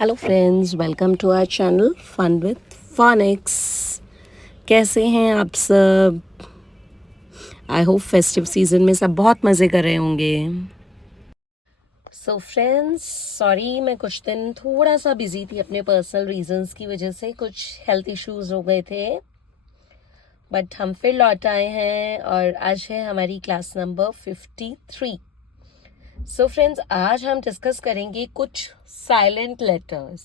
Hello friends, welcome to our channel fun with phonics. कैसे हैं आप सब? आई होप फेस्टिव सीजन में सब बहुत मज़े कर रहे होंगे। सो फ्रेंड्स, सॉरी मैं कुछ दिन थोड़ा सा बिजी थी अपने पर्सनल रीजंस की वजह से, कुछ हेल्थ इश्यूज हो गए थे, बट हम फिर लौट आए हैं और आज है हमारी क्लास नंबर 53। सो फ्रेंड्स, आज हम डिस्कस करेंगे कुछ साइलेंट लेटर्स।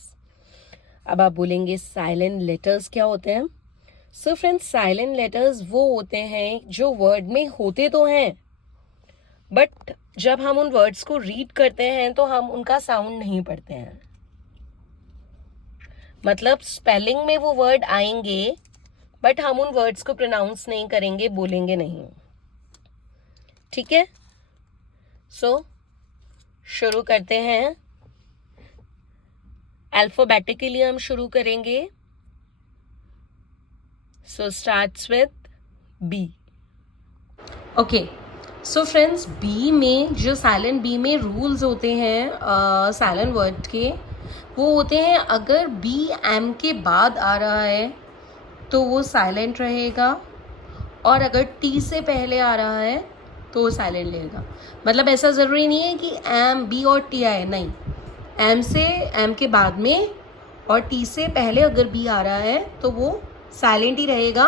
अब आप बोलेंगे साइलेंट लेटर्स क्या होते हैं? सो फ्रेंड्स, साइलेंट लेटर्स वो होते हैं जो वर्ड में होते तो हैं, बट जब हम उन वर्ड्स को रीड करते हैं तो हम उनका साउंड नहीं पढ़ते हैं। मतलब स्पेलिंग में वो वर्ड आएंगे, बट हम उन वर्ड्स को प्रोनाउंस नहीं करेंगे, बोलेंगे नहीं। ठीक है? सो शुरू करते हैं। अल्फाबेटिकली हम शुरू करेंगे। So starts with B. Okay, so friends, B में जो साइलेंट बी में रूल्स होते हैं साइलेंट वर्ड के, वो होते हैं अगर बी एम के बाद आ रहा है तो वो साइलेंट रहेगा, और अगर टी से पहले आ रहा है तो वो साइलेंट रहेगा। मतलब ऐसा ज़रूरी नहीं है कि एम बी और टी आए, नहीं, एम के बाद में और टी से पहले अगर बी आ रहा है तो वो साइलेंट ही रहेगा।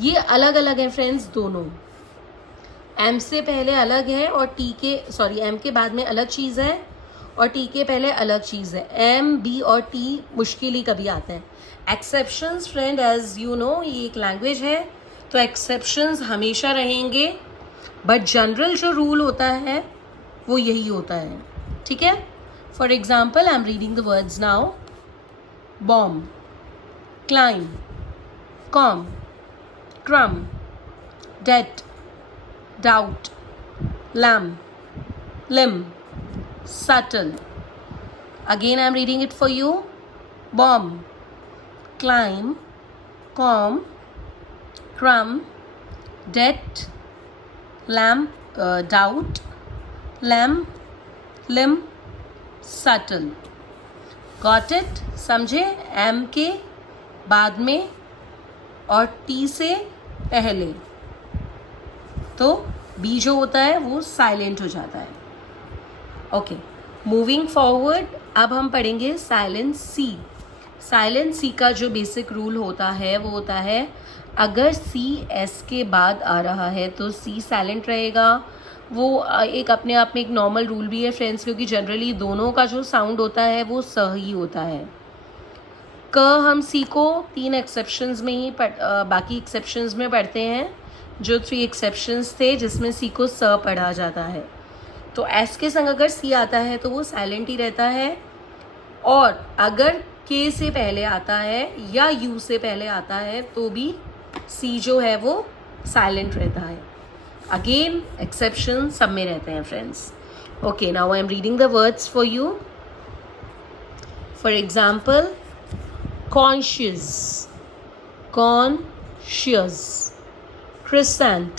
ये अलग अलग है फ्रेंड्स, दोनों। एम से पहले अलग है और एम के बाद में अलग चीज़ है और टी के पहले अलग चीज़ है। एम बी और टी मुश्किल ही कभी आते हैं। Exceptions friend, as you know, ये एक लैंग्वेज है तो एक्सेप्शंस हमेशा रहेंगे, बट जनरल जो रूल होता है वो यही होता है। ठीक है? For example, I am reading the words now. Bomb, climb, com, क्रम, date, doubt, lamb, limb, subtle. Again, I'm reading it for you. Bomb, climb, calm, crumb, debt, lamb, doubt, lamb, limb, subtle. Got it? समझे? M के बाद में और T से पहले तो B जो होता है वो साइलेंट हो जाता है। ओके, मूविंग फॉरवर्ड, अब हम पढ़ेंगे साइलेंट सी। साइलेंट सी का जो बेसिक रूल होता है वो होता है अगर सी एस के बाद आ रहा है तो सी साइलेंट रहेगा। वो एक अपने आप में एक नॉर्मल रूल भी है फ्रेंड्स, क्योंकि जनरली दोनों का जो साउंड होता है वो स ही होता है। क हम सी को 3 एक्सेप्शंस में ही बाकी एक्सेप्शंस में पढ़ते हैं, जो 3 एक्सेप्शंस थे जिसमें सी को स पढ़ा जाता है। तो एस के संग अगर सी आता है तो वो साइलेंट ही रहता है, और अगर के से पहले आता है या यू से पहले आता है तो भी सी जो है वो साइलेंट रहता है। अगेन एक्सेप्शन सब में रहते हैं friends. Okay, now I am reading the words for you. For example, conscious, conscious, crescent,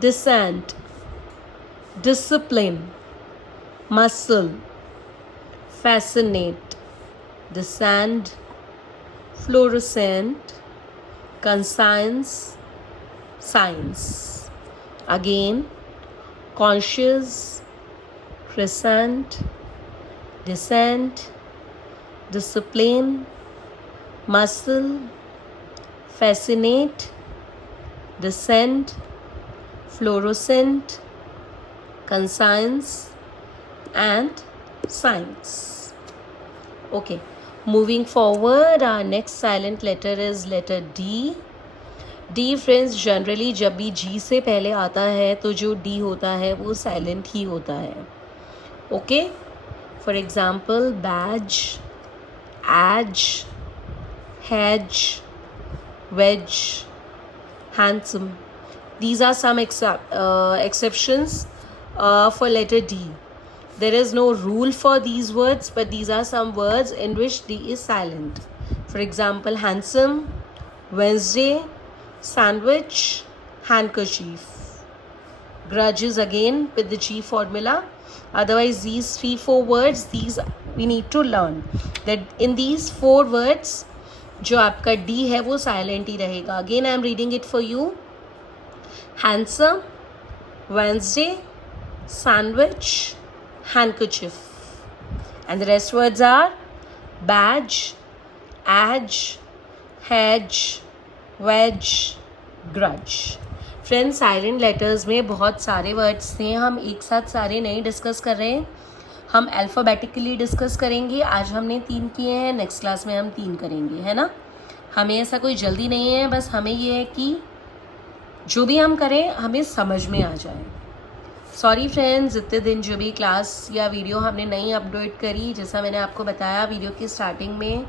descent, discipline, muscle, fascinate, descend, fluorescent, conscience, science. Again, conscious, crescent, descent, discipline, muscle, fascinate, descent, fluorescent, conscience and science. Okay, moving forward, our next silent letter is letter D. D friends, generally जब भी G से पहले आता है तो जो D होता है वो साइलेंट ही होता है। Okay, for example, badge, edge, hedge, wedge, handsome. These are some exceptions for letter D. There is no rule for these words, but these are some words in which D is silent. For example, handsome, Wednesday, sandwich, handkerchief. Grudges again with the G formula. Otherwise, these 3-4 words, these we need to learn. That in these 4 words, जो आपका D है वो silent ही रहेगा. Again, I am reading it for you. Handsome, Wednesday, sandwich, handkerchief. And the rest words are badge, edge, hedge, wedge, grudge. Friends, silent letters में बहुत सारे words थे. हम एक साथ सारे नहीं डिस्कस कर रहे हैं, हम अल्फ़ाबेटिकली डिस्कस करेंगे. आज हमने 3 किए हैं, नेक्स्ट क्लास में हम 3 करेंगे, है ना. हमें ऐसा कोई जल्दी नहीं है, बस हमें ये है कि जो भी हम करें हमें समझ में आ जाए. सॉरी फ्रेंड्स, इतने दिन जो भी क्लास या वीडियो हमने नहीं अपलोड करी, जैसा मैंने आपको बताया वीडियो की स्टार्टिंग में,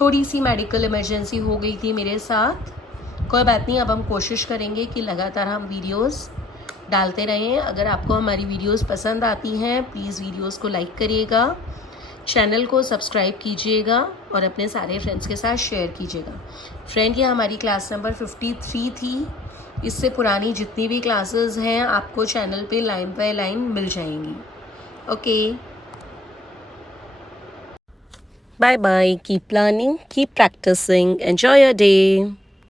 थोड़ी सी मेडिकल इमरजेंसी हो गई थी मेरे साथ. कोई बात नहीं, अब हम कोशिश करेंगे कि लगातार हम वीडियोस डालते रहें. अगर आपको हमारी वीडियोस पसंद आती हैं, प्लीज़ वीडियोस को लाइक करिएगा, चैनल को सब्सक्राइब कीजिएगा और अपने सारे फ्रेंड्स के साथ शेयर कीजिएगा. फ्रेंड, ये हमारी क्लास नंबर 53 थी. इससे पुरानी जितनी भी क्लासेस हैं आपको चैनल पे लाइन बाय लाइन मिल जाएंगी. Okay, bye bye. Keep learning, keep practising, enjoy your day.